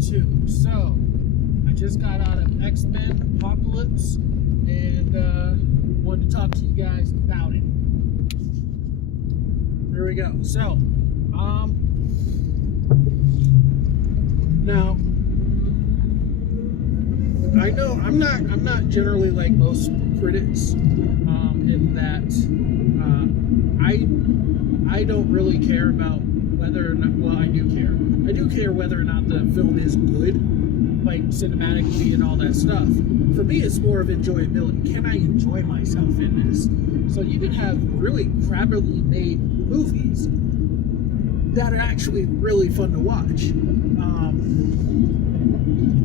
2. So, I just got out of X-Men Apocalypse and wanted to talk to you guys about it. Here we go. So, now, I know I'm not generally like most critics in that I don't really care about whether or not, well, I do care whether or not the film is good, like cinematically and all that stuff. For me, it's more of enjoyability. Can I enjoy myself in this? So you can have really crappily made movies that are actually really fun to watch, and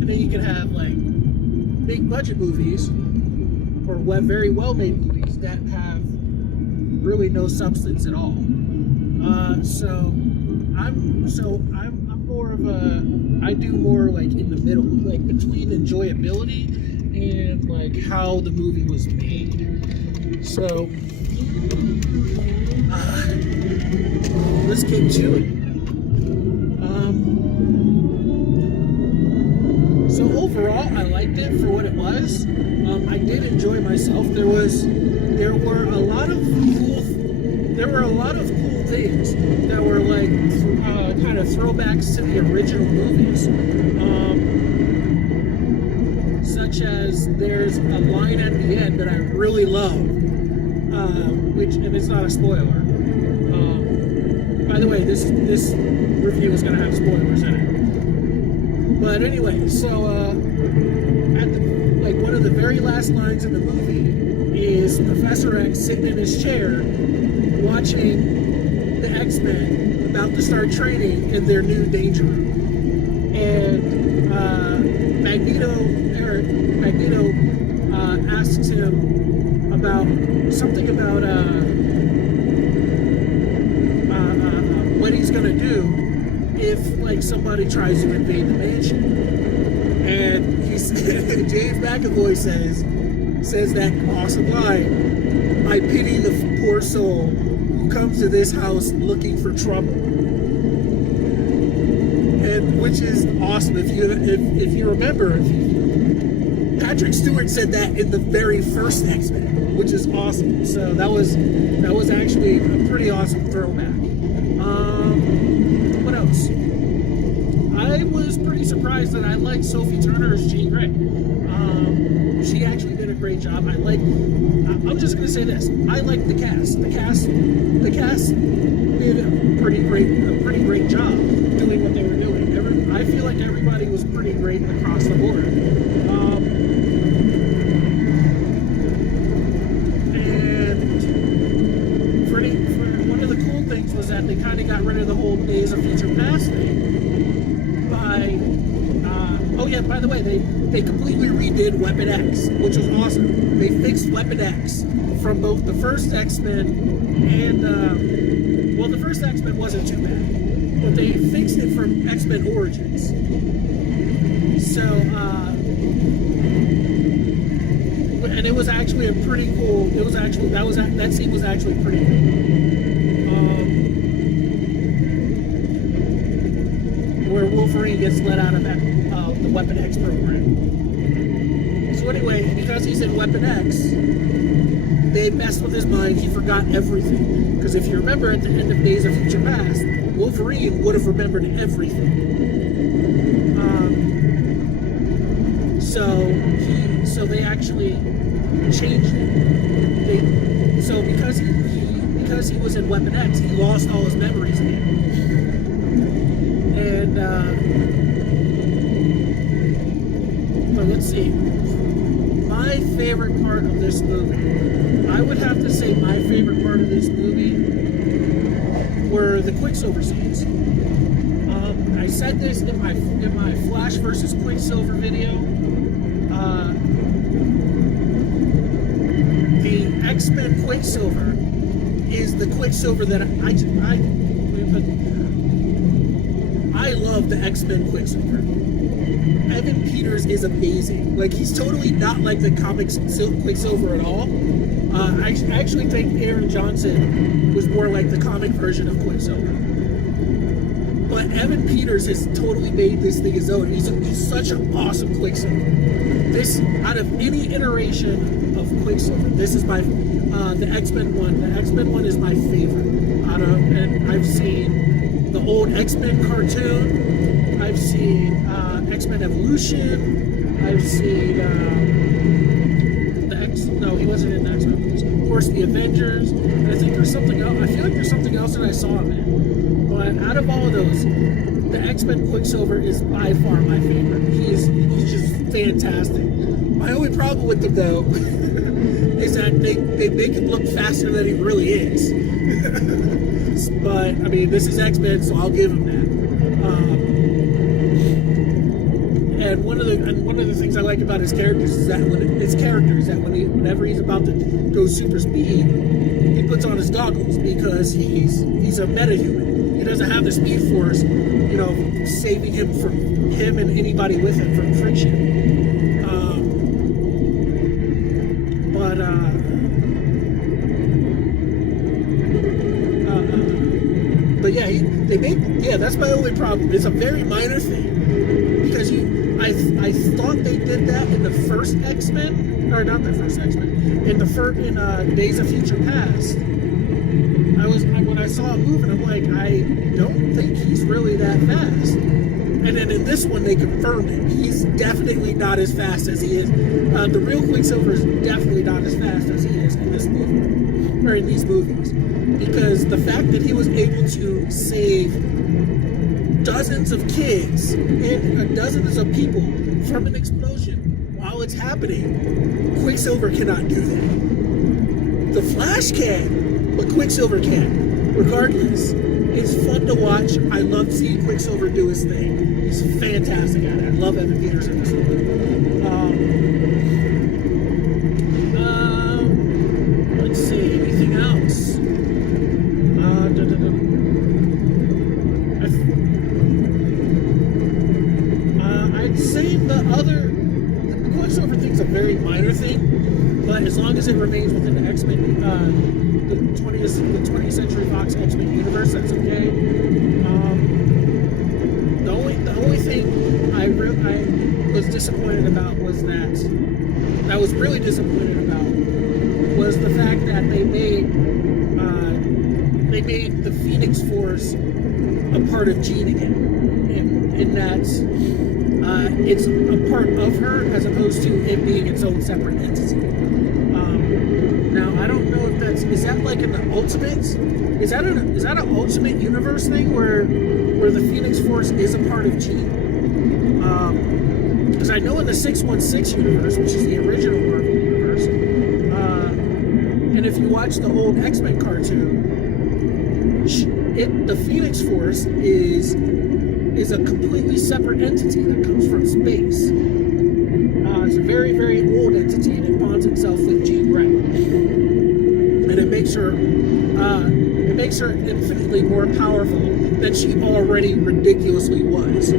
then you can have like big budget movies or very well made movies that have really no substance at all. So I'm more of I do more like in the middle, like between enjoyability and like how the movie was made. So let's get to it. So overall, I liked it for what it was. I did enjoy myself. There were a lot of cool things that were like kind of throwbacks to the original movies. Such as there's a line at the end that I really love, and it's not a spoiler. By the way, this review is going to have spoilers in it. But anyway, so one of the very last lines in the movie is Professor X sitting in his chair watching the X-Men about to start training in their new danger room. And Magneto asks him about something about what he's gonna do if like somebody tries to invade the mansion. And James McAvoy says that awesome line, "I pity the poor soul who comes to this house looking for trouble," and which is awesome. If you remember, Patrick Stewart said that in the very first X-Men, which is awesome. So that was actually a pretty awesome throwback. What else? I was pretty surprised that I liked Sophie Turner as Jean Grey. She actually did a great job. I'm just gonna say this. I like the cast. The cast did a pretty great job doing what they were doing. I feel like everybody was pretty great across the board. And one of the cool things was that they kind of got rid of the whole Days of Future Past thing by. Oh yeah, by the way, they completely redid Weapon X, which was awesome. They fixed Weapon X from both the first X-Men and, the first X-Men wasn't too bad, but they fixed it from X-Men Origins. So, and it was actually a pretty cool, that scene was actually pretty cool. Where Wolverine gets let out of the Weapon X program. So anyway, because he's in Weapon X, they messed with his mind. He forgot everything. Because if you remember at the end of Days of Future Past, Wolverine would have remembered everything. So they actually changed it. Because he was in Weapon X, he lost all his memories again. And but let's see. My favorite part of this movie, I would have to say my favorite part of this movie were the Quicksilver scenes. I said this in my Flash versus Quicksilver video. The X-Men Quicksilver is the Quicksilver that I love the X-Men Quicksilver. Evan Peters is amazing. Like, he's totally not like the comics Quicksilver at all. I actually think Aaron Johnson was more like the comic version of Quicksilver. But Evan Peters has totally made this thing his own. He's such an awesome Quicksilver. This, out of any iteration of Quicksilver, this is my the X-Men one. The X-Men one is my favorite. And I've seen the old X-Men cartoon. I've seen X-Men Evolution. I've seen no, he wasn't in the X-Men Evolution. Of course, the Avengers. And I think there's something else. I feel like there's something else that I saw him in. But out of all of those, the X-Men Quicksilver is by far my favorite. He's just fantastic. My only problem with him, though, is that they make him look faster than he really is. But I mean, this is X-Men, so I'll give him that. And one of the things I like about his characters is that whenever he's about to go super speed, he puts on his goggles because he's a metahuman. He doesn't have the speed force, saving him and anybody with him from friction. But yeah, that's my only problem. It's a very minor thing because I thought they did that in the first X-Men, or not the first X-Men, in Days of Future Past. When I saw him moving, I'm like, I don't think he's really that fast. And then in this one, they confirmed it. He's definitely not as fast as he is. The real Quicksilver is definitely not as fast as he is in this movie, or in these movies. Because the fact that he was able to save dozens of kids and dozens of people from an explosion while it's happening, Quicksilver cannot do that. The Flash can, but Quicksilver can. Regardless, it's fun to watch. I love seeing Quicksilver do his thing. He's fantastic at it. I love Evan Peters in this one. Let's see, anything else? I'd say the Quicksilver thing's a very minor thing, but as long as it remains within the X-Men, the 20th Century Fox X-Men universe, that's okay. The only thing I was disappointed about was that I was really disappointed about was the fact that they made the Phoenix Force a part of Jean again, in that it's a part of her as opposed to it being its own separate entity. Now I don't know if is that like an ultimate? Is that an ultimate universe thing where the Phoenix Force is a part of Jean? Because I know in the 616 universe, which is the original Marvel universe, and if you watch the old X-Men cartoon, the Phoenix Force is a completely separate entity that comes from space. It's a very, very old entity, and it bonds itself with Jean Grey, and it makes her infinitely more powerful than she already ridiculously was.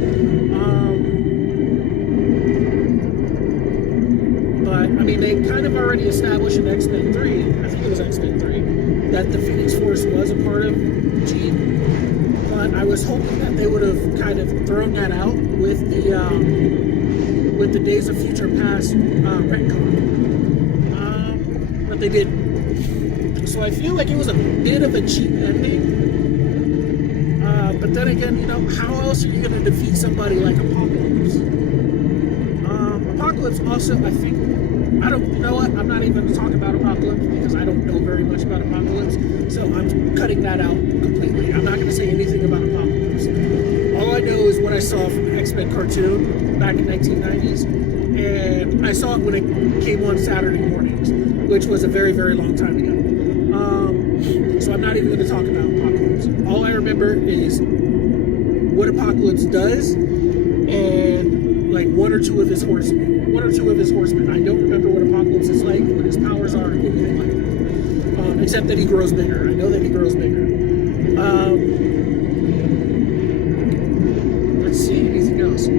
But I mean, they kind of already established in X-Men 3, I think it was X-Men 3, that the Phoenix Force was a part of Jean. But I was hoping that they would have kind of thrown that out with the Days of Future Past retcon. But they didn't. So I feel like it was a bit of a cheap ending. But then again, how else are you going to defeat somebody like Apocalypse? Apocalypse also, I think, you know what? I'm not even going to talk about Apocalypse because I don't know very much about Apocalypse. So I'm cutting that out completely. I'm not going to say anything about Apocalypse. All I know is what I saw from the X-Men cartoon back in the 1990s. And I saw it when it came on Saturday mornings, which was a very, very long time ago. So I'm not even going to talk about Apocalypse. All I remember is what Apocalypse does and like one or two of his horsemen. I don't remember what Apocalypse is like, what his powers are, anything like that. Except that he grows bigger. I know that he grows bigger. Let's see, anything else?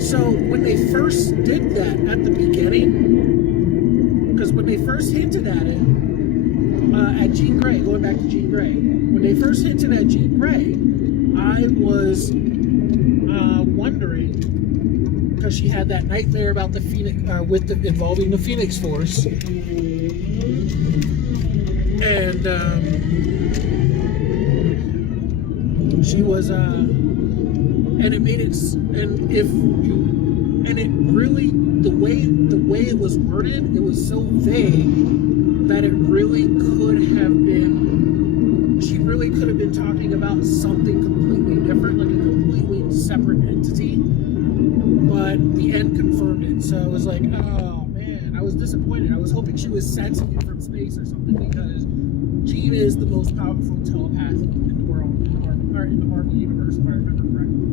So when they first did that at the beginning, because when they first hinted at it, at Jean Grey, going back to Jean Grey. When they first hinted at Jean Grey, I was wondering, because she had that nightmare about the Phoenix, involving the Phoenix Force, and she was, and it made it, and it really, the way it was worded, it was so vague that it really could have been, she really could have been talking about something completely different, like a completely separate entity, but the end confirmed it. So it was like, oh man, I was disappointed. I was hoping she was sensing it from space or something, because Jean is the most powerful telepath in the world, or in the Marvel universe, if I remember correctly.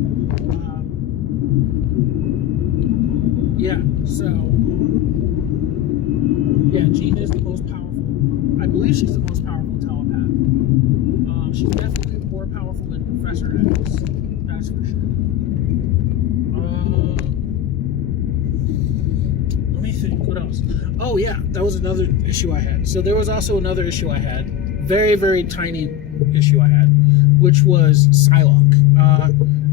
Yeah, so yeah, Jean is the most powerful. I believe she's the most powerful telepath. She's definitely more powerful than Professor X. That's for sure. Let me think. What else? Oh yeah, that was another issue I had. So there was also another issue I had. Very, very tiny issue I had, which was Psylocke.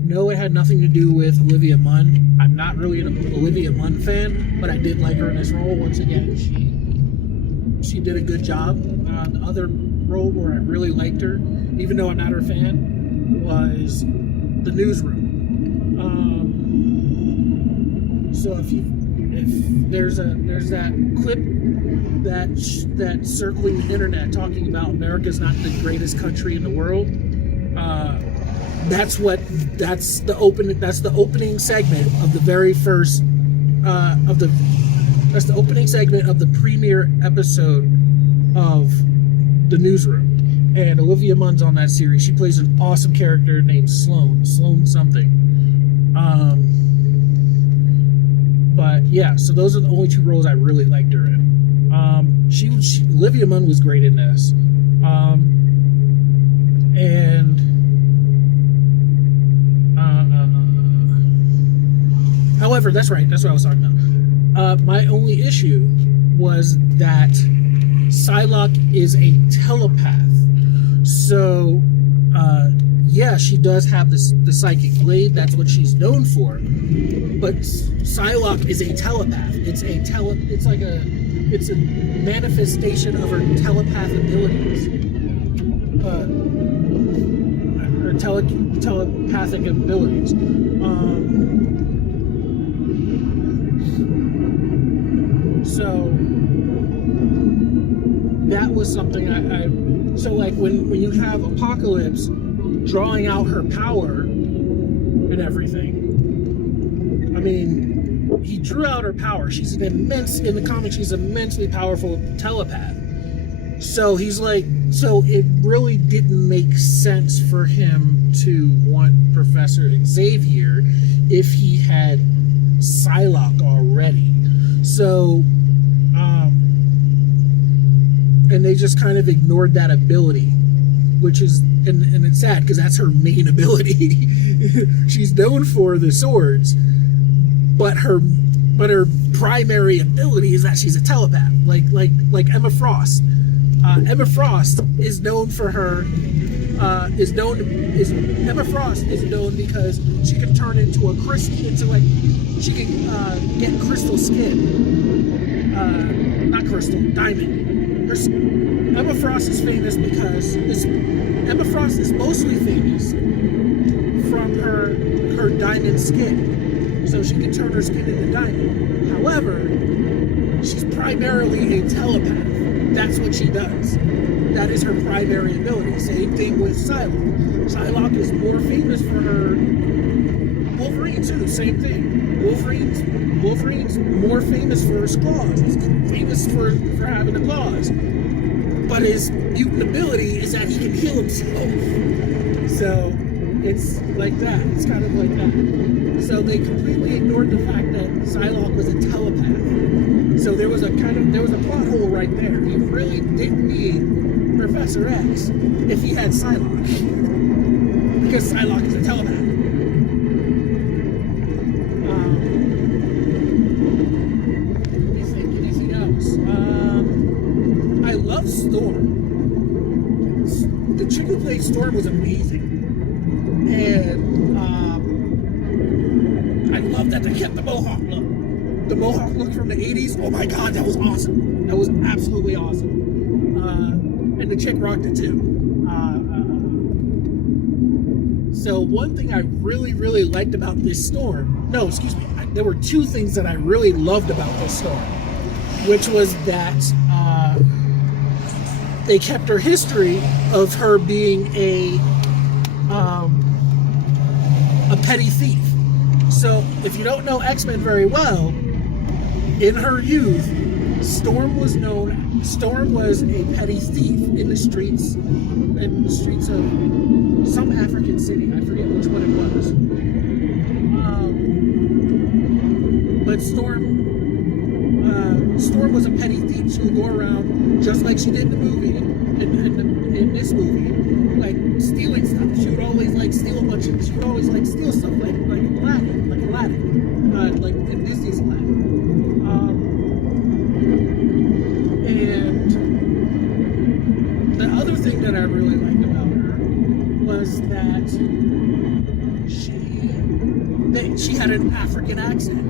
No, it had nothing to do with Olivia Munn. I'm not really an Olivia Munn fan, but I did like her in this role. Once again, she did a good job. The other role where I really liked her, even though I'm not her fan, was The Newsroom. So if there's that clip that's circling the internet talking about America's not the greatest country in the world. That's the opening segment of the very first that's the opening segment of the premiere episode of The Newsroom. And Olivia Munn's on that series. She plays an awesome character named Sloan something. But yeah, so those are the only two roles I really liked her in. Olivia Munn was great in this. However, that's right. That's what I was talking about. My only issue was that Psylocke is a telepath. So, yeah, she does have the psychic blade. That's what she's known for. But Psylocke is a telepath. It's a manifestation of her telepath abilities. Her telepathic abilities. So that was something so like when you have Apocalypse drawing out her power and everything, I mean, he drew out her power. In the comics, she's an immensely powerful telepath. So he's like, so it really didn't make sense for him to want Professor Xavier if he had Psylocke already. So, and they just kind of ignored that ability, which is, and it's sad because that's her main ability. She's known for the swords, but her primary ability is that she's a telepath, like Emma Frost. Emma Frost is known for her. Emma Frost is known because she can turn into a crystal, she can get crystal skin. Not crystal, diamond. Emma Frost is famous because Emma Frost is mostly famous from her diamond skin. So she can turn her skin into diamond. However, she's primarily a telepath. That's what she does. That is her primary ability. Same thing with Psylocke. Psylocke is more famous for her. Wolverine too, same thing. Wolverine's more famous for his claws. He's famous for having the claws. But his mutant ability is that he can heal himself. So it's like that. It's kind of like that. So they completely ignored the fact that Psylocke was a telepath. So there was a plot hole right there. He really didn't need Professor X if he had Psylocke. Because Psylocke is a telepath. Let me think, anything else? I love Storm. chick who played Storm was amazing. And I love that they kept the Mohawk look. The Mohawk look from the 80s, oh my god, that was awesome. That was absolutely awesome. And the chick rocked it too. So one thing I really, really liked about this Storm, no, excuse me, there were two things that I really loved about this Storm, which was that they kept her history of her being a petty thief. So if you don't know X-Men very well, in her youth, Storm was a petty thief in the streets of some African city. I forget which one it was. But Storm was a petty thief. She would go around just like she did in the movie, in this movie, like stealing stuff. She would always steal stuff like Aladdin, like in Disney's Aladdin. And the other thing that I really liked about her was that she had an African accent.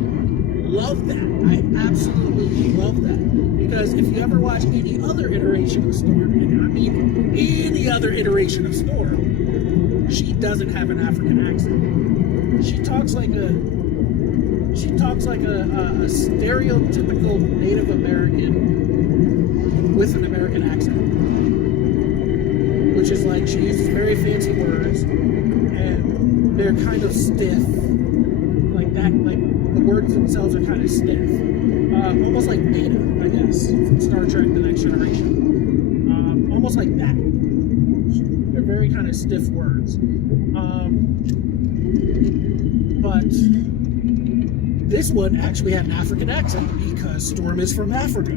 Love that. I absolutely love that. Because if you ever watch any other iteration of Storm, and I mean any other iteration of Storm, she doesn't have an African accent. She talks like a stereotypical Native American with an American accent. Which is like she uses very fancy words and they're kind of stiff. Like that, like the words themselves are kind of stiff. Almost like Data, I guess, from Star Trek The Next Generation. Almost like that. They're very kind of stiff words. But this one actually had an African accent because Storm is from Africa.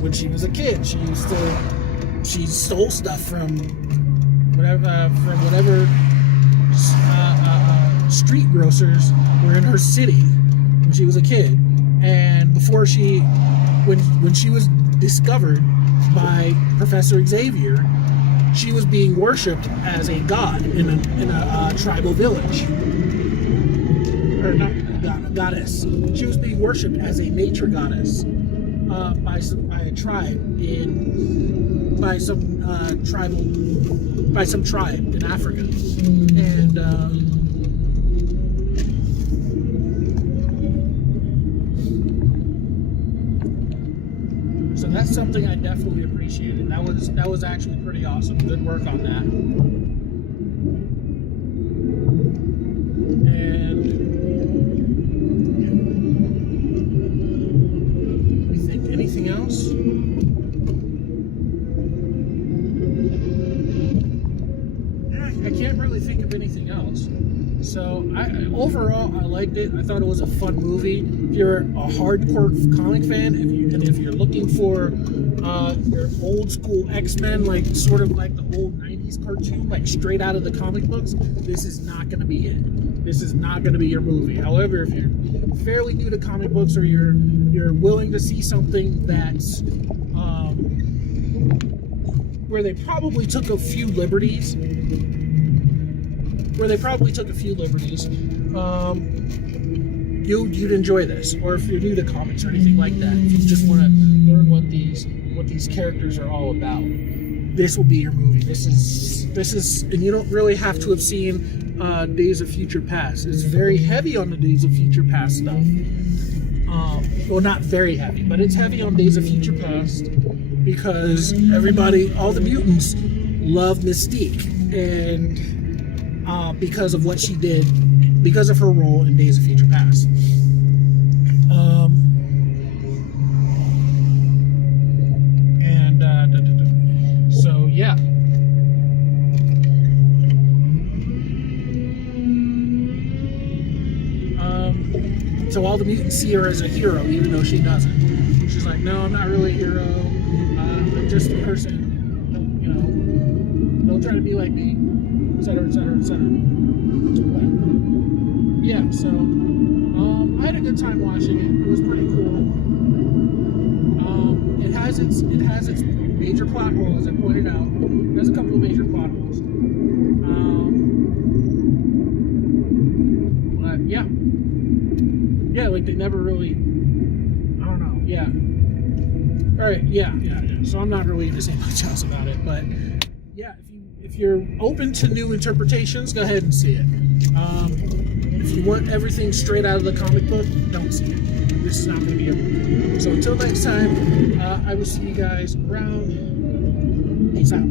When she was a kid, she stole stuff from whatever street grocers were in her city when she was a kid. And before when she was discovered by Professor Xavier, she was being worshipped as a god in a tribal village. Or not a goddess. She was being worshipped as a nature goddess by a tribe by some tribe in Africa. And so that's something I definitely appreciated. That was actually pretty awesome. Good work on that. And we think anything else? I can't really think of anything else. So overall, I liked it. I thought it was a fun movie. If you're a hardcore comic fan, if you're looking for your old school X-Men, like sort of like the old 90s cartoon, like straight out of the comic books, this is not going to be it. This is not going to be your movie. However, if you're fairly new to comic books, or you're willing to see something that's where they probably took a few liberties. You'd enjoy this. Or if you're new to comics or anything like that, if you just want to learn what these characters are all about, this will be your movie. This is, and you don't really have to have seen Days of Future Past. It's very heavy on the Days of Future Past stuff. Well, not very heavy, but it's heavy on Days of Future Past because all the mutants love Mystique, and because of what she did, because of her role in Days of Future Past. So yeah. So all the mutants see her as a hero, even though she doesn't. She's like, no, I'm not really a hero. I'm just a person. Don't try to be like me, etc., etc., etc. Yeah, so I had a good time watching it. It was pretty cool. It has its major plot holes, I pointed out. There's a couple of major plot holes. But yeah. Yeah, like they never really, I don't know, yeah. Alright, yeah. So I'm not really going to say much else about it, but yeah, if you're open to new interpretations, go ahead and see it. If you want everything straight out of the comic book, don't see it. This is not going to be able. So until next time, I will see you guys around. Peace out.